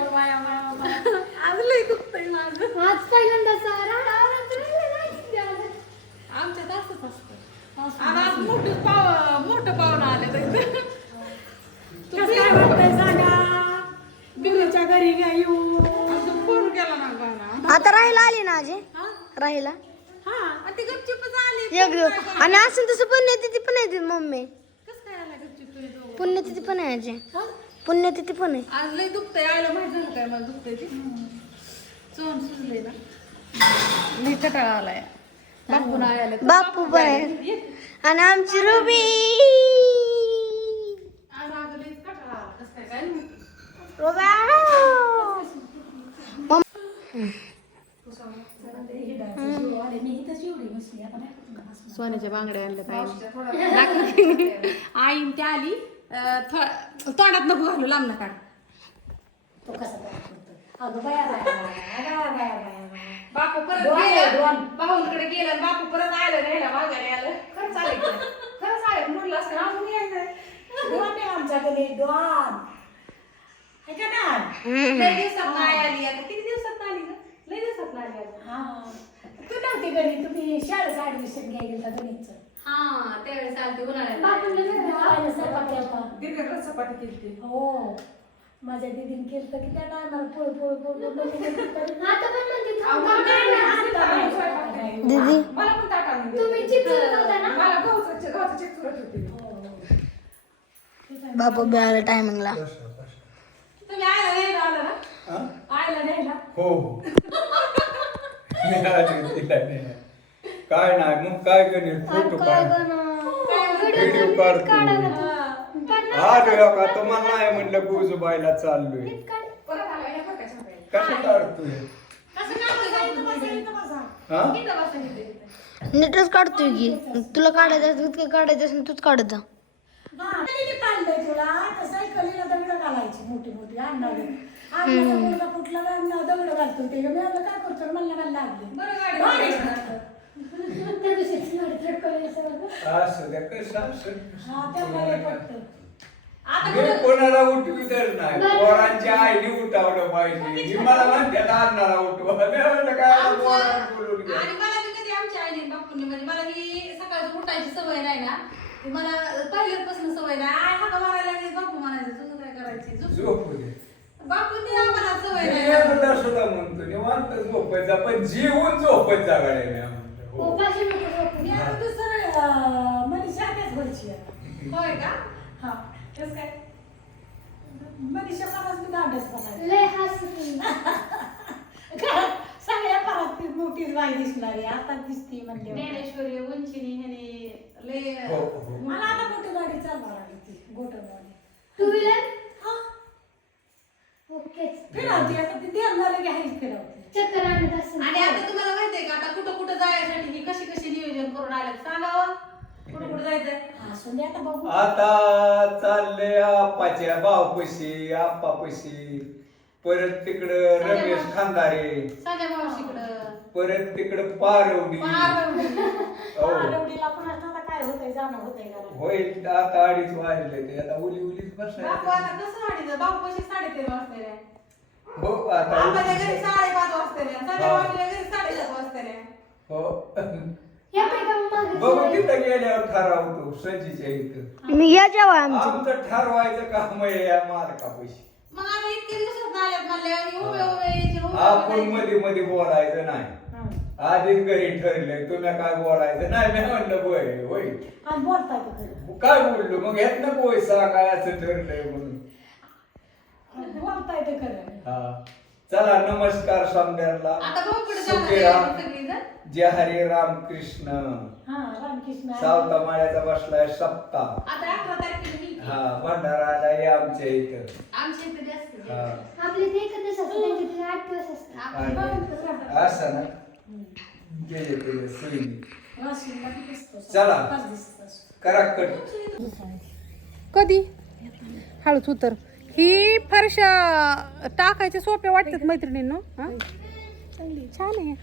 आज लय दुखतंय माझं. आज पहिल्यांदा सारा आमच्यात असंच असतं. आणि आज मोठं पाहुणं आलं तर कसं काय वाटतंय सांगा बिगूच्या घरी घ्या येऊ फोन केला ना गाणं. आता राहिला आली ना आजी राहिला हा आणि ती गपचूपच आली. एक आणि असं तसं पुण्यतिथी पण आहे ती मम्मी कसं काय आला गपचूप तुम्ही दोघं? पुण्यतिथी पण आहे आजी पुण्यतिथी पण आहे आज लय दुखतंय. आयला माहित झालं काय मला दुखतंय ते चोन सुजलंय ना. लय कटाळा आलाय. बापू नाही आले. बापू बाहेर आणि आमची रुबी आज आज लय कटाळा आला. कसं काय काय माहिती. सोन्याच्या बांगड्या आणल्या आईन त्या आली तोंडात नको घालू लांब नका. तो कसा काय करतो अगं बाया बापू परत गेला भाऊंकडे गेला आणि बापू परत आलं राहिला माघारी आलं. खरं चालेल खरं चालेल म्हटलं असतं अजून यायचं डोन आहे आमच्याकडे डोन आहे का ना लय दिवसात नाही आली. आता किती दिवसात आली ग? लय दिवसात आली आता. हा तू नव्हती घरी तुम्ही शाळेचं ऍडमिशन घ्यायला गेलं गणितचं हा त्यावेळेस आलती उन्हाळ्यात. बापूला स्वयंपाक केलता. दीर्घ सपाटी केली. हो माझ्या दीदीने केलं की त्या टायमाला पोळ आता पण म्हणते दीदी मला पण ताट आणून दे. तुम्ही चिपचून होता ना मला गव्हाचं चेक करत होती. बापू बी आला टायमिंगला तुम्ही आयला नाही आला ना. आयला नाही ना. हो हो काय नाही मग काय करेल फोटो काढ व्हिडिओ काढतो आज का तुम्हाला नाही म्हणलं गुजबाईला चाललोय परत आला हे बघा छापे. कसं काढतोय हा इथं बसा इथे. नीटच काढतोय की तुला काढायचं इतकं काढायचं असेल तूच काढत जा. काढलंय तुला तर सायकलीला दगड घालायची मोठी मोठी अन्नाला कुठला दगड घालतो ते मी आता काय करतो मला लागले बरं गाडी त्या दिवशी थर्ड कॉलेज असं द्या कसं असं हा त्यामुळे पडतं आता मी कोणाला उठवितर नाही पोरांच्या आईने उठावलं पाहिजे ही मला म्हणते अन्नाला उठवा मी म्हणलं काय पोरांना बोलून घ्या आणि मला बी कधी आमच्या आईने बापूंनी म्हणजे मला ही सकाळची उठायची सवय नाही ना. ती मला पहिल्यापासून सवय नाही. आय हाका मारायला लागली बापू म्हणायचं तुझं काय करायची झोपू दे बापूंनी आम्हाला सवय मी नाही. सुद्धा सुद्धा म्हणतो निवांत झोपायचा पण जीवन झोपायचा गाड्याने हो उपाशी नको झोपू. मी आता दुसरं मनीषा त्याच घरची आहे होय का? हा कसं काय? मनीषा मलाच मी दांडच बघायला लय हसती. सगळ्या परत ती मोठीच बाई दिसणार आहे आता दिसती म्हणजे ज्ञानेश्वरी उंचिनी ह्याने लय हो, हो. मला आता मोठी गाडी चालवा लागली ती गोटरवाली टू व्हीलर हा ओकेच. फिरवते आता ती देणार की आहेच फिरवते चक्कर आणत असेल. आणि आता तुम्हाला माहितीये का आता कुठं कुठं जायसाठी ही कशी कशी नियोजन करून आले सांगावं कुठं कुठं जायचंय. असू दे आता बघू आता चालले आप्पाच्या भावपशी आप्पापशी परत तिकडं रमेश खांदारे सगळ्या मावशीकडं परत तिकडं पारवडी पारवडी. हो आरवडीला पण आता काय होतंय जाणं होतंय का होईल आता 2:30 वाजले ते आता उली उलीच बापू बसायचं आता कसं वाढीचं बापू कशी 3:30 वाजता हो आता आम्हाला घरी 5:30 वाजता रे सगळ्या मावशीला घरी 7:30 वाजता रे. हो या बायका मागे बघू तिथं गेल्यावर ठरवतो सजीच्या इथं मी या जेव्हा आमचं आमचं ठरवायचं काम आहे या मालकापाशी मग आम्ही इतके दिवसात आल्यात म्हणले आणि उभे उभे यायचे, उभे आपण उभे मध्ये मध्ये बोलायचं नाही आधीच घरी ठरलंय तुम्ही काय बोलायचं नाही मी म्हणलं होय होय आणि बोलताय का खरं काय बोललो मग ह्यात नको होय सांगाय असं ठरलंय म्हणून बोलताय ते खरं हा चला नमस्कार समद्याला आता भाऊ पुढे सुखी जाणार राम. आहे सगळी जण. जय हरे रामकृष्ण हा रामकृष्ण सावता माळ्याचा बसलाय सप्ताह आता 11 तारखेला मी हा भंडाराला ये आमच्या इथं आमच्या इथे जास्त हा आपले ते एकच दिवस असतात त्यांचे तिथे 8 दिवस असतात. आणि असं ना गेले तुझे सुईने वाशिमला किती असतो? चला. 5 दिवसाचा असतो. करा कट कधी हळूच उतर ही फरशा टाकायच्या सोप्या वाटतात मैत्रिणींनो. छान आहे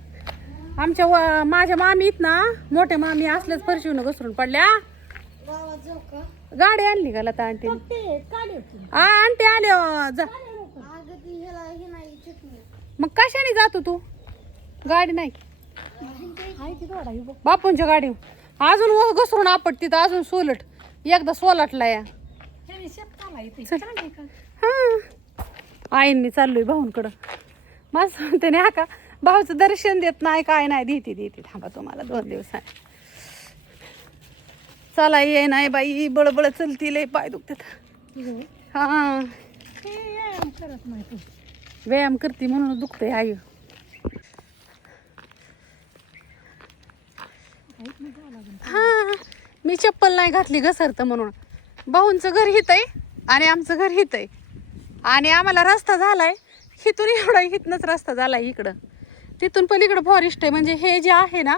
आमच्या माझ्या मामीत ना मोठ्या मामी असल्याच फरशीनं घसरून पडल्या. गाडी आणली का लता आंटी ते काढे होती. आंटी आले जा मग कशाने जातो तू? गाडी नाही आहे की थोडा ही बघ. बापूंच्या गाडी अजून घसरून आपटती तर अजून सोलट एकदा सोलाटला या. हे शेपटाला येते चांगली का? हा आईन मी चाललोय भाऊंकडं. माझं म्हणते नाही का भाऊचं दर्शन देत नाही काय नाही. देते थांबा तुम्हाला 2 दिवस आहे. चला ये नाही बाई बळबळ चलती लय पाय दुखतात. हा हे व्यायाम करत नाही तू. व्यायाम करते म्हणून दुखतंय आई. हा मी चप्पल नाही घातली घसरतं म्हणून. भाऊंचं घर हित आहे आणि आमचं घर हित आहे आणि आम्हाला रस्ता झालाय हिथून एवढा हिथनच रस्ता झालाय इकडं. तिथून पण इकडं फॉरेस्ट आहे म्हणजे हे जे आहे ना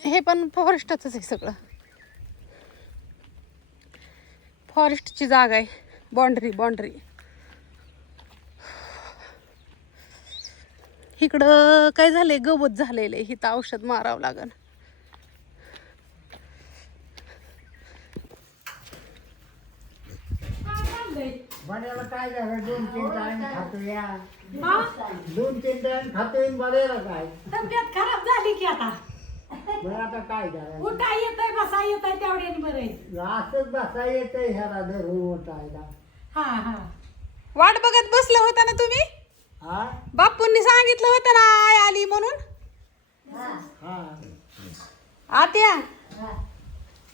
हे पण फॉरेस्टच आहे सगळं. फॉरेस्टची जागा आहे. बाउंड्री इकडं काय झालंय गवत झालेलं आहे. हिथं औषध मारावं लागन. बड्याला काय झालं 2-3 टाइम खातो या हा 2-3 टाइम खातोय बड्याला काय तब्येत खराब झाली की आता. मग आता काय झालं उठा येतंय बसा येतंय तेवढ्याने बरं आहे. असंच बसा येतंय ह्याला धरून उठायला. हा वाट बघत बसलं होता ना तुम्ही. हा बापूंनी सांगितलं होतं ना आय आली म्हणून. हा आत्या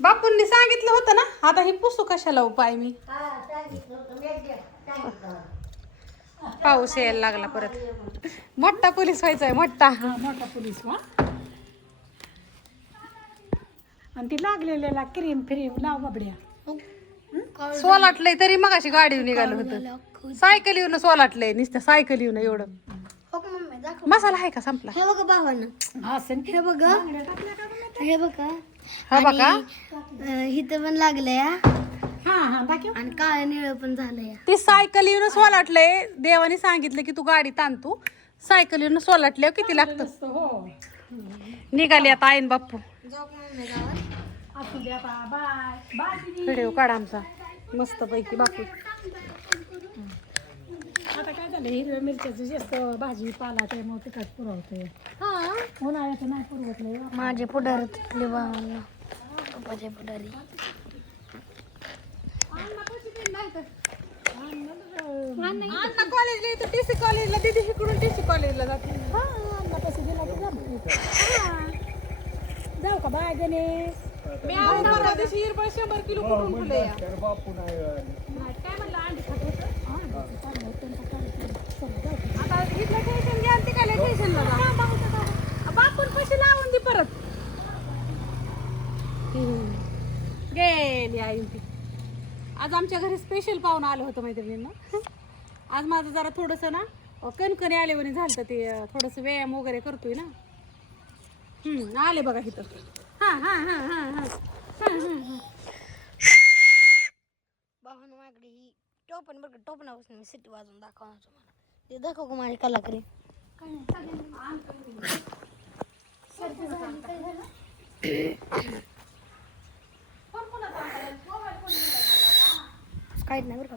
बापूंनी सांगितलं होतं ना. आता हे पुसू कशाला उपाय मी. पाऊस यायला लागला परत. मोठा पोलीस व्हायचा आहे मोठा. हा मोठा पोलीस वा. आणि ती लागलेल्याला क्रीम लाव बाबड्या. सोलाटलंय तरी मग अशी गाडी निघालं होतं. सायकल येऊन सोलाटलंय नुसतं सायकल येऊन एवढं. हो का मम्मी दाखव. मसाला आहे का संपला. हे बघा भावानं. असं हे बघा हे बघा हा बघा इथं पण लागलंय हा दाखव. आणि काळं निळं पण झालंय. ती सायकल येऊन सोलाटलंय. देवाने सांगितलं की तू गाडी ताण तू. सायकल येऊन सोलाटल्यावर किती लागतं. हो निघाली आता आईन बाप्पू. जाऊ का मम्मी गावात. असू द्या बाय बाय दीदी. व्हिडिओ काढा आमचा मस्त पैकी बापू. आता काय झालं हिरव्या मिरच्याचं जास्त भाजी पाला त्यामुळे तिखट पुरवतोय. हा उन्हाळ्याचं नाही पुरवतलंय. माझे पुढारी तुटले भावाला. पप्पाचे पुढारी. अण्णा कॉलेजला येतो. टीसी कॉलेजला दीदी इकडून टीसी कॉलेजला जाते. पैसे दिला की जाऊ का बाय गणेश. मी आज परवा दिवशी हिरबळ 100 किलो कुठून फुले या. तर बापू नाही काय म्हणलं अंडी खात होतं. आता इथलं टेन्शन घ्या आणि तिकडल्या टेन्शनला जा. बापून पैसे लावून दे परत. गेली आई ती. आज आमच्या घरी स्पेशल पाहुणं आलं होतं मैत्रिणींना. आज माझं जरा थोडंसं ना कणकणी आले म्हणे झालं ते थोडंसं व्यायाम वगैरे करतोय ना. आले बघा इथं. भावानं माझ्याकडे ही टोपण बरं टोपणापासून मी सिटी वाजून दाखवणार तुम्हाला. ते दाखव का माझी कलाकारी. काहीच नाही बरं का.